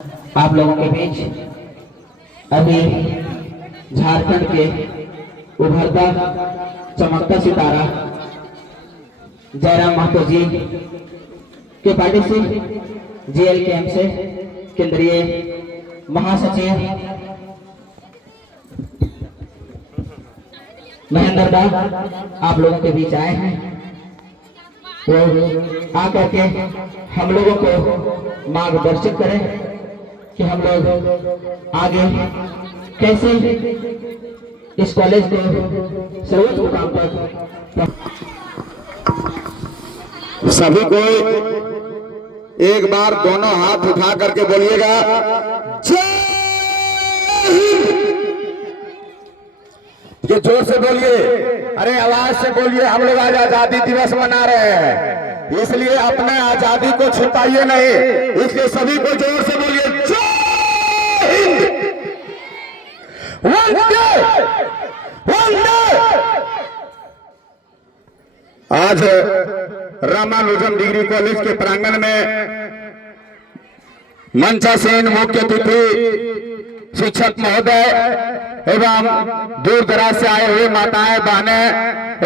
आप लोगों के बीच अभी झारखंड के उभरता चमकता सितारा जयराम महतो जी के पार्टी से जेएल कैंप से केंद्रीय महासचिव महेंद्र दा आप लोगों के बीच आए हैं। तो आकर के हम लोगों को मार्गदर्शन करें कि हम लोग आगे कैसे इस कॉलेज को सर्वोच्च मुकाम तक। सभी को एक बार दोनों हाथ उठा करके बोलिएगा जय हिंद। ये जोर से बोलिए, अरे आवाज से बोलिए। हम लोग आज आजादी दिवस मना रहे हैं, इसलिए अपने आजादी को छिपाइए नहीं, इसलिए सभी को जोर से बोलिए जय हिंद। वंदे वंदे। आज रामानुजम डिग्री कॉलेज के प्रांगण में मंचासीन मुख्य अतिथि शिक्षक महोदय एवं दूर दराज से आए हुए माताएं बहनें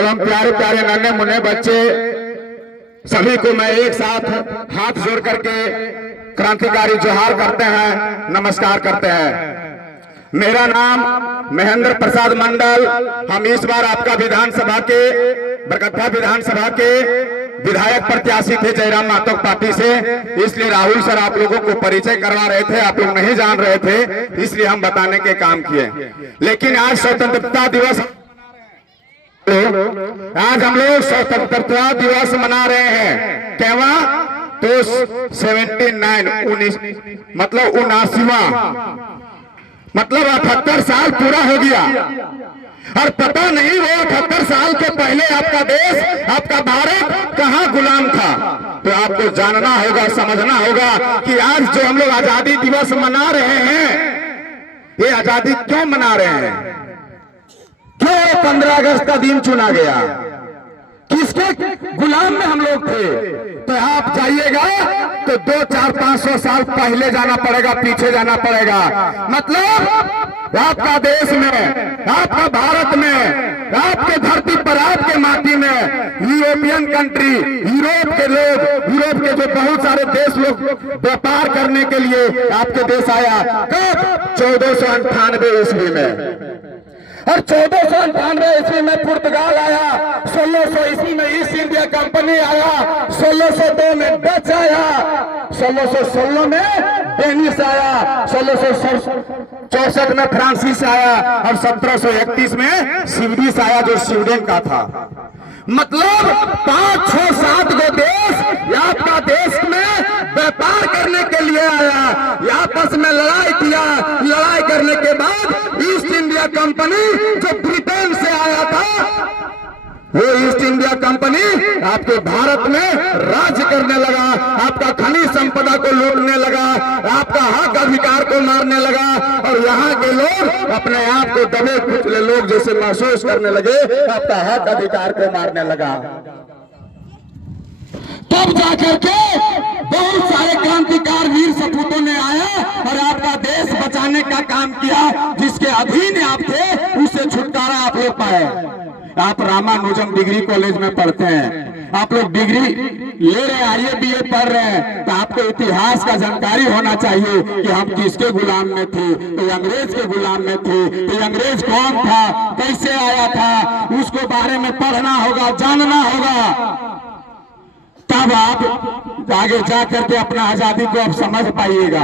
एवं प्यारे प्यारे नन्हे मुन्ने बच्चे, सभी को मैं एक साथ हाथ जोड़ करके क्रांतिकारी जोहार करते हैं, नमस्कार करते हैं। मेरा नाम महेंद्र प्रसाद मंडल। हम इस बार आपका विधानसभा के बरकट्ठा विधानसभा के विधायक प्रत्याशी थे जयराम महतो पार्टी से, इसलिए राहुल सर आप लोगों को परिचय करवा रहे थे, आप लोग नहीं जान रहे थे, इसलिए हम बताने के काम किए। लेकिन आज स्वतंत्रता दिवस, आज हम लोग स्वतंत्रता दिवस मना रहे हैं। कहवा तो 79 मतलब 79वां, मतलब 78 साल पूरा हो गया। और पता नहीं वो 78 साल के पहले आपका देश, आपका भारत कहां गुलाम था। तो आपको जानना होगा, समझना होगा कि आज जो हम लोग आजादी दिवस मना रहे हैं, ये आजादी क्यों मना रहे हैं, क्यों 15 अगस्त का दिन चुना गया, किसके गुलाम में हम लोग थे। तो आप जाइएगा तो 200, 400, 500 साल पहले जाना पड़ेगा, पीछे जाना पड़ेगा। मतलब आपका देश में, आपका भारत में, आपके धरती पर, आपके माटी में यूरोपियन कंट्री, यूरोप के लोग, यूरोप के जो बहुत सारे देश लोग व्यापार करने के लिए आपके देश आया। कब? 1498 ईस्वी में। और 1498 ईस्वी में पुर्तगाल आया, 1600 ईस्वी में ईस्ट इंडिया कंपनी आया, 1602 में डच आया, 1616 में डेनिश आया, 1664 में फ्रांसीस आया और 1731 में स्वीडिश आया जो स्वीडन का था। मतलब 5, 6, 7 गो देश आपका देश में व्यापार करने के लिए आया, आपस में लड़ाई किया। लड़ाई करने के बाद ईस्ट इंडिया कंपनी जो ब्रिटेन से आया था, वो ईस्ट इंडिया कंपनी आपके भारत में राज्य करने लगा, आपका खनिज संपदा को लूटने लगा, आपका हक अधिकार को मारने लगा। और यहाँ के लोग अपने आप को दबे कुचले लोग जैसे महसूस करने लगे, आपका हक अधिकार को मारने लगा। तब जाकर के बहुत सारे क्रांतिकार वीर सपूतों ने आया और आपका देश बचाने का काम किया। जिसके अधीन आप थे उससे छुटकारा आप लोग पाए। आप रामानुजम डिग्री कॉलेज में पढ़ते हैं, आप लोग डिग्री ले रहे हैं, आईए बीए पढ़ रहे हैं, तो आपको इतिहास का जानकारी होना चाहिए कि हम किसके गुलाम में थे। तो अंग्रेज के गुलाम में थे, तो अंग्रेज कौन था, कैसे आया था, उसको बारे में पढ़ना होगा, जानना होगा। तब आप आगे जाकर के अपना आजादी को आप समझ पाइएगा।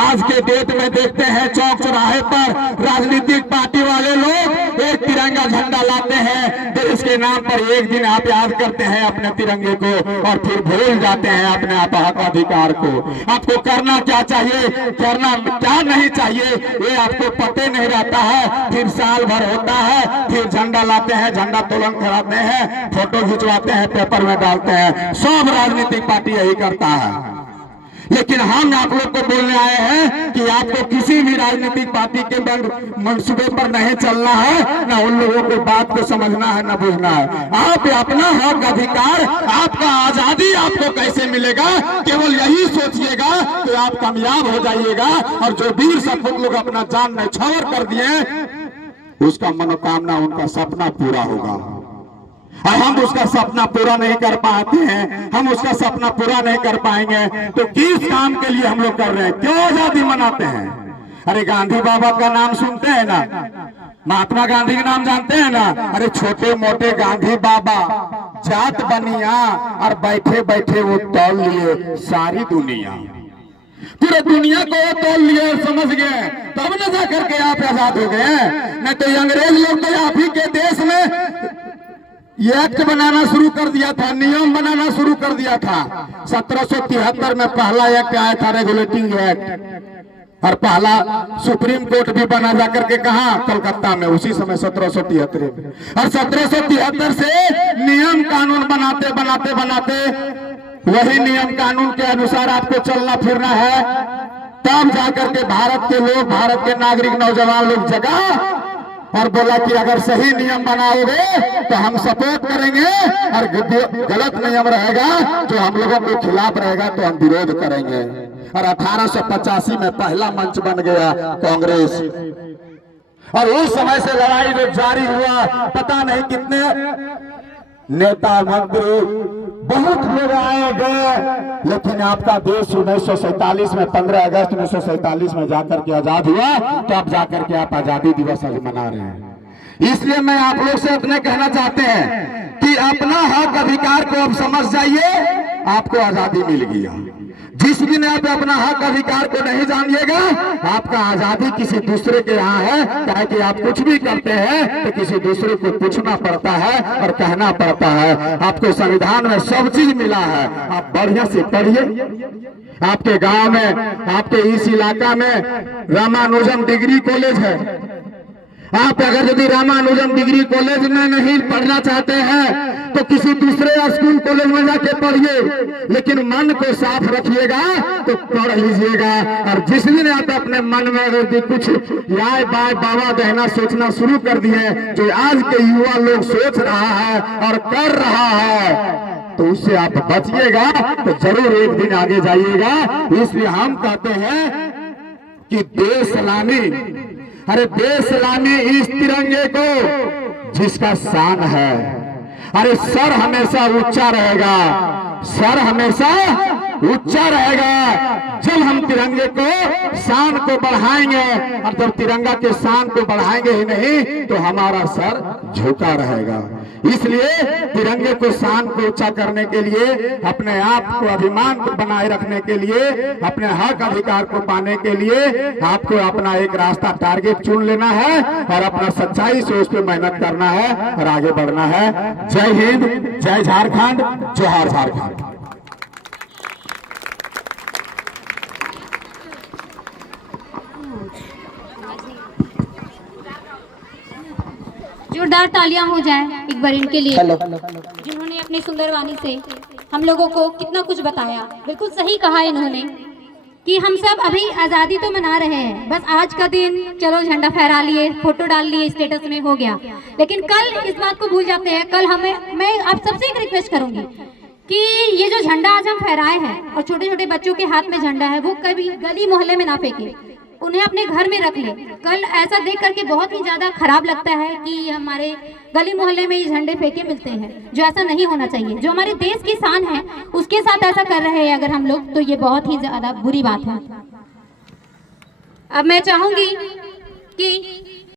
आज के डेट में देखते हैं चौक चौराहे पर राजनीतिक पार्टी वाले लोग एक तिरंगा झंडा लाते हैं, देश के नाम पर एक दिन आप याद करते हैं अपने तिरंगे को और फिर भूल जाते हैं अपने हक अधिकार को। आपको करना क्या चाहिए, करना क्या नहीं चाहिए, ये आपको पते नहीं रहता है। फिर साल भर होता है, फिर झंडा लाते हैं, झंडा तोलन कराते हैं, फोटो खिंचवाते हैं, पेपर में डालते हैं। सब राजनीतिक पार्टी यही करता है। लेकिन हम आप लोग को बोलने आए हैं कि आपको किसी भी राजनीतिक पार्टी के मंसूबे पर नहीं चलना है, ना उन लोगों को बात को समझना है, ना बुझना है। आप अपना हक अधिकार, आपका आजादी आपको कैसे मिलेगा, केवल यही सोचिएगा तो आप कामयाब हो जाइएगा। और जो वीर सपूत लोग अपना जान न्यौछावर कर दिए, उसका मनोकामना, उनका सपना पूरा होगा। और हम उसका सपना पूरा नहीं कर पाते हैं, हम उसका सपना पूरा नहीं कर पाएंगे तो किस काम के लिए हम लोग कर रहे हैं, क्यों आजादी मनाते हैं? अरे गांधी बाबा का नाम सुनते हैं ना, महात्मा गांधी का नाम जानते हैं ना? अरे छोटे मोटे गांधी बाबा जात बनिया और बैठे बैठे वो तौल लिए सारी दुनिया, पूरे दुनिया को वो तोल लिए और समझ गए, तब न जा करके आप आजाद हो गए। नहीं तो अंग्रेज लोग तो आप ही के देश में ये एक्ट बनाना शुरू कर दिया था, नियम बनाना शुरू कर दिया था। 1773 में पहला एक्ट आया था, रेगुलेटिंग एक्ट, और पहला सुप्रीम कोर्ट भी बना जा करके कहा, कलकत्ता में, उसी समय 1773 में। और 1773 से नियम कानून बनाते बनाते बनाते वही नियम कानून के अनुसार आपको चलना फिरना है, तब जाकर के भारत के लोग, भारत के नागरिक नौजवान लोग जगा और बोला कि अगर सही नियम बनाओगे तो हम सपोर्ट करेंगे, और गलत नियम रहेगा जो हम लोगों के खिलाफ रहेगा तो हम विरोध करेंगे। और 1885 में पहला मंच बन गया कांग्रेस, और उस समय से लड़ाई जो जारी हुआ, पता नहीं कितने नेता मंत्री बहुत लोग आए गए, लेकिन आपका देश 1947 में 15 अगस्त 1947 में जाकर के आजाद हुआ, तो अब जाकर के आप आजादी दिवस आज मना रहे हैं। इसलिए मैं आप लोग से अपने कहना चाहते हैं कि अपना हक अधिकार को अब समझ जाइए, आपको आजादी मिल गया। जिस दिन आप अपना हक अधिकार को नहीं जानिएगा, आपका आजादी किसी दूसरे के यहाँ है। चाहे कि आप कुछ भी करते हैं तो किसी दूसरे को पूछना पड़ता है और कहना पड़ता है। आपको संविधान में सब चीज मिला है, आप बढ़िया से पढ़िए। आपके गांव में, आपके इस इलाका में रामानुजम डिग्री कॉलेज है, आप अगर यदि रामानुजम डिग्री कॉलेज में नहीं पढ़ना चाहते हैं तो किसी दूसरे स्कूल कॉलेज में जाके पढ़िए, लेकिन मन को साफ रखिएगा तो पढ़ लीजिएगा। और जिस दिन आप अपने मन में यदि कुछ याय बाय बाबा देना सोचना शुरू कर दिए, जो आज के युवा लोग सोच रहा है और कर रहा है, तो उससे आप बचिएगा तो जरूर एक दिन आगे जाइएगा। इसलिए हम कहते हैं कि देश सलामी, अरे देश सलामी इस तिरंगे को जिसका शान है, अरे सर हमेशा ऊंचा रहेगा, सर हमेशा ऊंचा रहेगा। जब हम तिरंगे को शान को बढ़ाएंगे, और जब तिरंगा के शान को बढ़ाएंगे ही नहीं तो हमारा सर झुका रहेगा। इसलिए तिरंगे को शान को ऊंचा करने के लिए, अपने आप को अभिमान को बनाए रखने के लिए, अपने हक अधिकार को पाने के लिए आपको अपना एक रास्ता टारगेट चुन लेना है और अपना सच्चाई से उस पर मेहनत करना है और आगे बढ़ना है। जय हिंद, जय झारखंड, जोहार झारखंड। जोरदार तालियां हो जाए एक बार इनके लिए, जिन्होंने अपनी सुंदर वाणी से हम लोगों को कितना कुछ बताया। बिल्कुल सही कहा इन्होंने कि हम सब अभी आज़ादी तो मना रहे हैं, बस आज का दिन चलो झंडा फहरा लिए, फोटो डाल लिए, स्टेटस में हो गया, लेकिन कल इस बात को भूल जाते हैं। कल मैं आप सबसे एक रिक्वेस्ट करूंगी कि ये जो झंडा आज हम फहराए हैं और छोटे छोटे बच्चों के हाथ में झंडा है, वो कभी गली मोहल्ले में ना फेंके, उन्हें अपने घर में रख ले। कल ऐसा देख करके बहुत ही ज़्यादा खराब लगता है कि हमारे गली मोहल्ले में ये झंडे फेंके मिलते हैं, जो ऐसा नहीं होना चाहिए। जो हमारे देश की शान है उसके साथ ऐसा कर रहे हैं अगर हम लोग, तो ये बहुत ही ज़्यादा बुरी बात है। अब मैं चाहूँगी